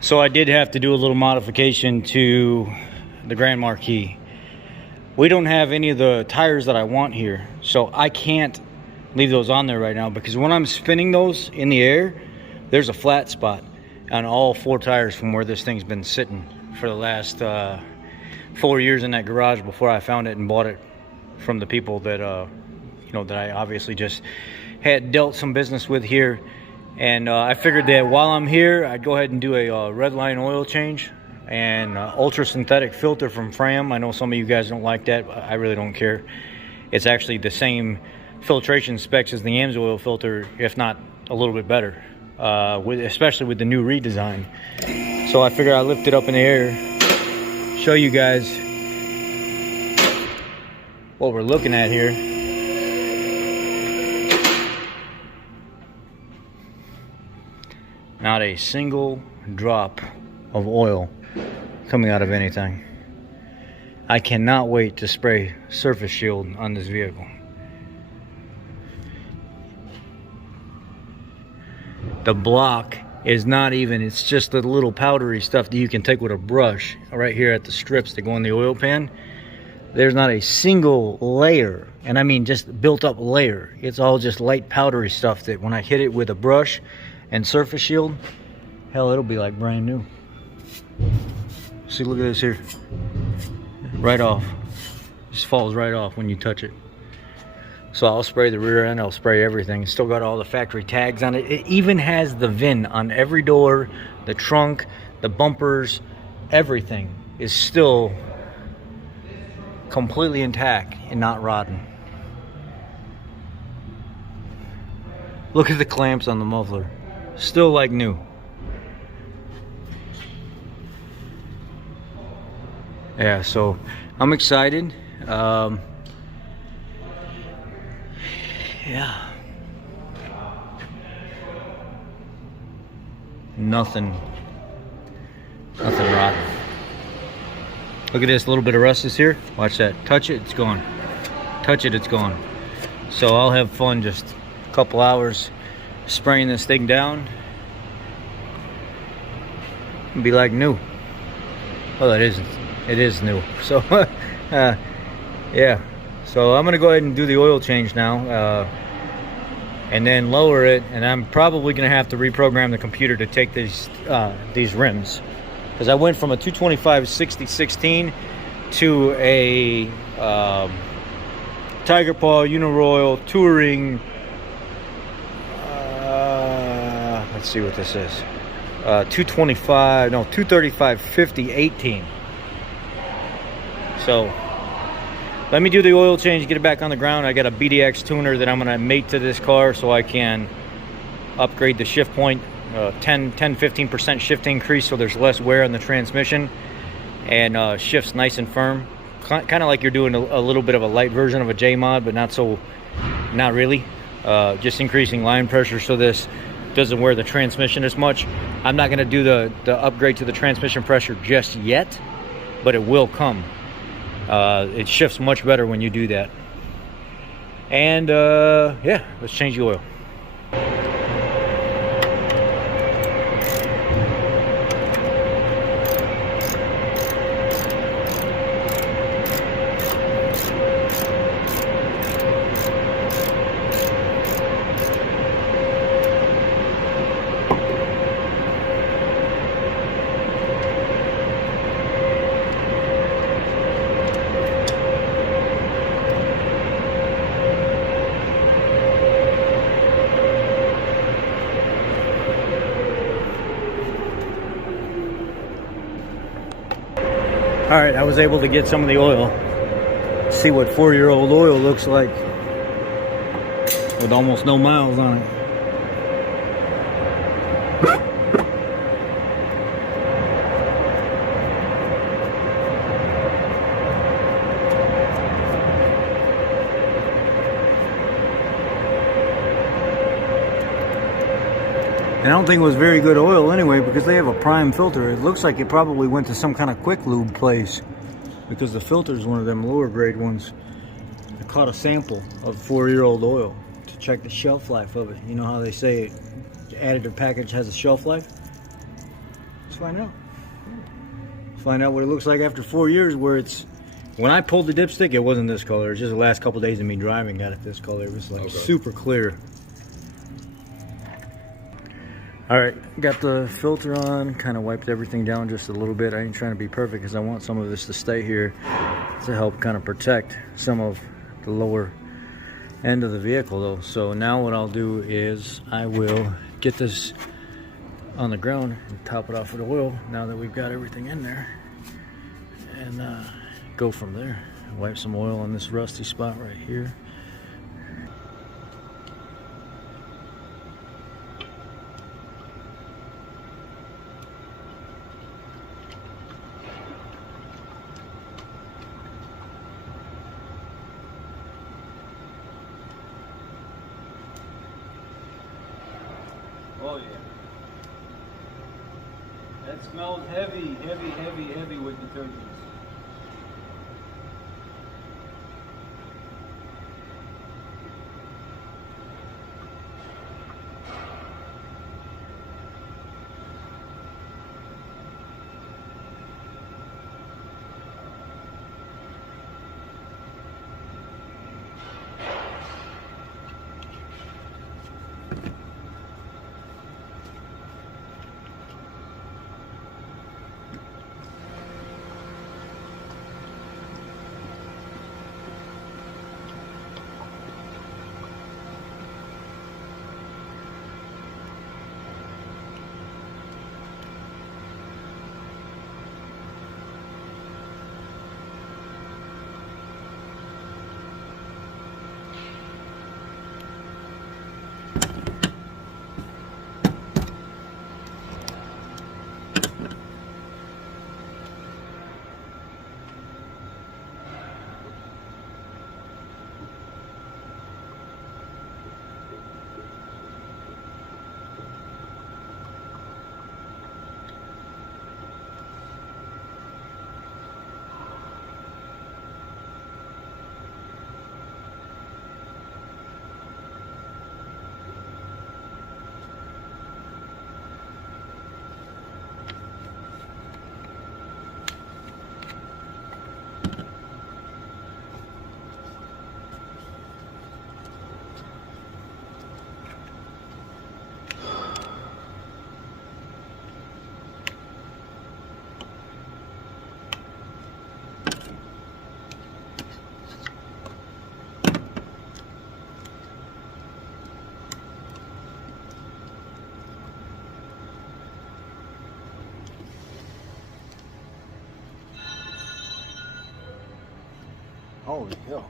So I did have to do a little modification to the Grand Marquis. We don't have any of the tires that I want here, so I can't leave those on there right now, because when I'm spinning those in the air, there's a flat spot on all 4 tires from where this thing's been sitting for the last 4 years in that garage before I found it and bought it from the people that you know, that I obviously just had dealt some business with here. And I figured that while I'm here, I'd go ahead and do a Redline oil change and ultra synthetic filter from Fram. I know some of you guys don't like that, but I really don't care. It's actually the same filtration specs as the AMSOIL filter, if not a little bit better, especially with the new redesign. So I figured I'd lift it up in the air, show you guys what we're looking at here. Not a single drop of oil coming out of anything. I cannot wait to spray surface shield on this vehicle. The block is not even, it's just the little powdery stuff that you can take with a brush right here at the strips that go in the oil pan. There's not a single layer, and I mean just built up layer. It's all just light powdery stuff that when I hit it with a brush and surface shield, hell, it'll be like brand new. See, look at this here. Right off. Just falls right off when you touch it. So I'll spray the rear end, I'll spray everything. It's still got all the factory tags on it. It even has the VIN on every door, the trunk, the bumpers, everything is still completely intact and not rotten. Look at the clamps on the muffler. Still like new. Yeah, so I'm excited. Yeah. Nothing rotten. Look at this, a little bit of rust is here. Watch that. Touch it, it's gone. Touch it, it's gone. So I'll have fun just a couple hours spraying this thing down. It'll be like new. Well, it isn't. It is new. So yeah. So I'm gonna go ahead and do the oil change now, and then lower it. And I'm probably gonna have to reprogram the computer to take these rims, because I went from a 225 60/16 to a Tiger Paw Uniroyal Touring. Let's see what this is. 235 50 18. So let me do the oil change, get it back on the ground. I got a BDX tuner that I'm going to mate to this car so I can upgrade the shift point, 10-15% shift increase, so there's less wear on the transmission and shifts nice and firm. Kind of like you're doing a little bit of a light version of a J-mod, but not really. Just increasing line pressure so this doesn't wear the transmission as much. I'm not going to do the upgrade to the transmission pressure just yet, but it will come. It shifts much better when you do that. And yeah, let's change the oil. All right, I was able to get some of the oil. See what 4-year-old oil looks like with almost no miles on it. And I don't think it was very good oil anyway, because they have a prime filter. It looks like it probably went to some kind of quick lube place, because the filter is one of them lower grade ones. I caught a sample of 4-year-old oil to check the shelf life of it. You know how they say additive package has a shelf life? find out. Find out what it looks like after 4 years, where it's, when I pulled the dipstick, it wasn't this color. It's just the last couple days of me driving got it this color. It was like super clear. All right, got the filter on, kind of wiped everything down just a little bit. I ain't trying to be perfect because I want some of this to stay here to help kind of protect some of the lower end of the vehicle though. So now what I'll do is I will get this on the ground and top it off with oil now that we've got everything in there, and go from there. Wipe some oil on this rusty spot right here. Oh yeah. That smells heavy, heavy, heavy, heavy with detergents. Holy hell.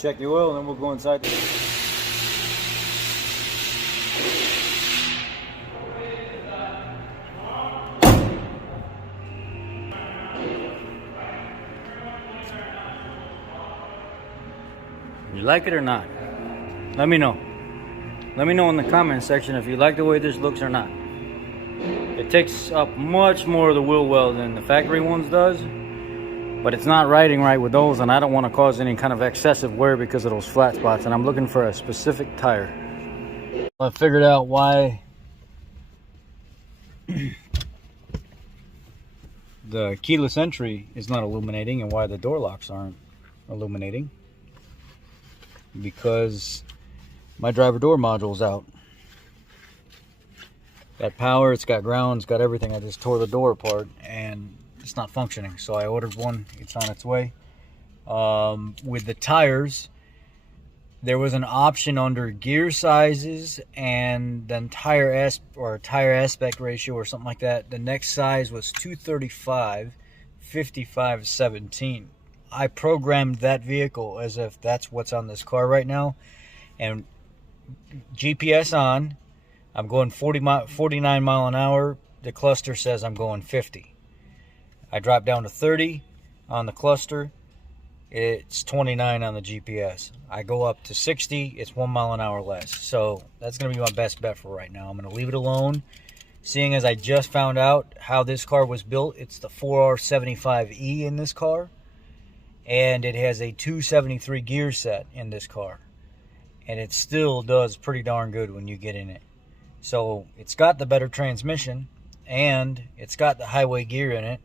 check the oil, and then we'll go inside. You like it or not? Let me know. Let me know in the comment section if you like the way this looks or not. It takes up much more of the wheel well than the factory ones does, but it's not riding right with those, and I don't want to cause any kind of excessive wear because of those flat spots, and I'm looking for a specific tire. I figured out why the keyless entry is not illuminating and why the door locks aren't illuminating. Because my driver door module's out. Got power, it's got ground, it's got everything. I just tore the door apart and it's not functioning. So I ordered one, it's on its way. With the tires, there was an option under gear sizes and then tire aspect ratio or something like that. The next size was 235, 55, 17. I programmed that vehicle as if that's what's on this car right now, and GPS on, I'm going 49 mile an hour. The cluster says I'm going 50. I drop down to 30 on the cluster, it's 29 on the GPS. I go up to 60, it's 1 mile an hour less. So that's going to be my best bet for right now. I'm going to leave it alone. Seeing as I just found out how this car was built, it's the 4R75E in this car. And it has a 273 gear set in this car. And it still does pretty darn good when you get in it. So it's got the better transmission and it's got the highway gear in it.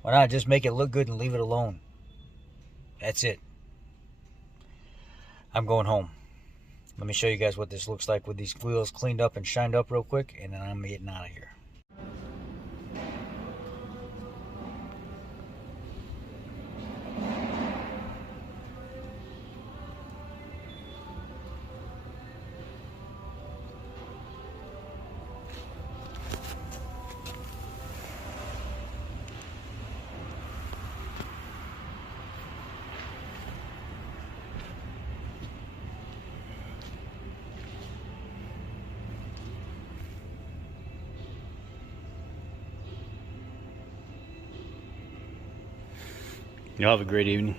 Why not just make it look good and leave it alone? That's it. I'm going home. Let me show you guys what this looks like with these wheels cleaned up and shined up real quick, and then I'm getting out of here. Y'all have a great evening.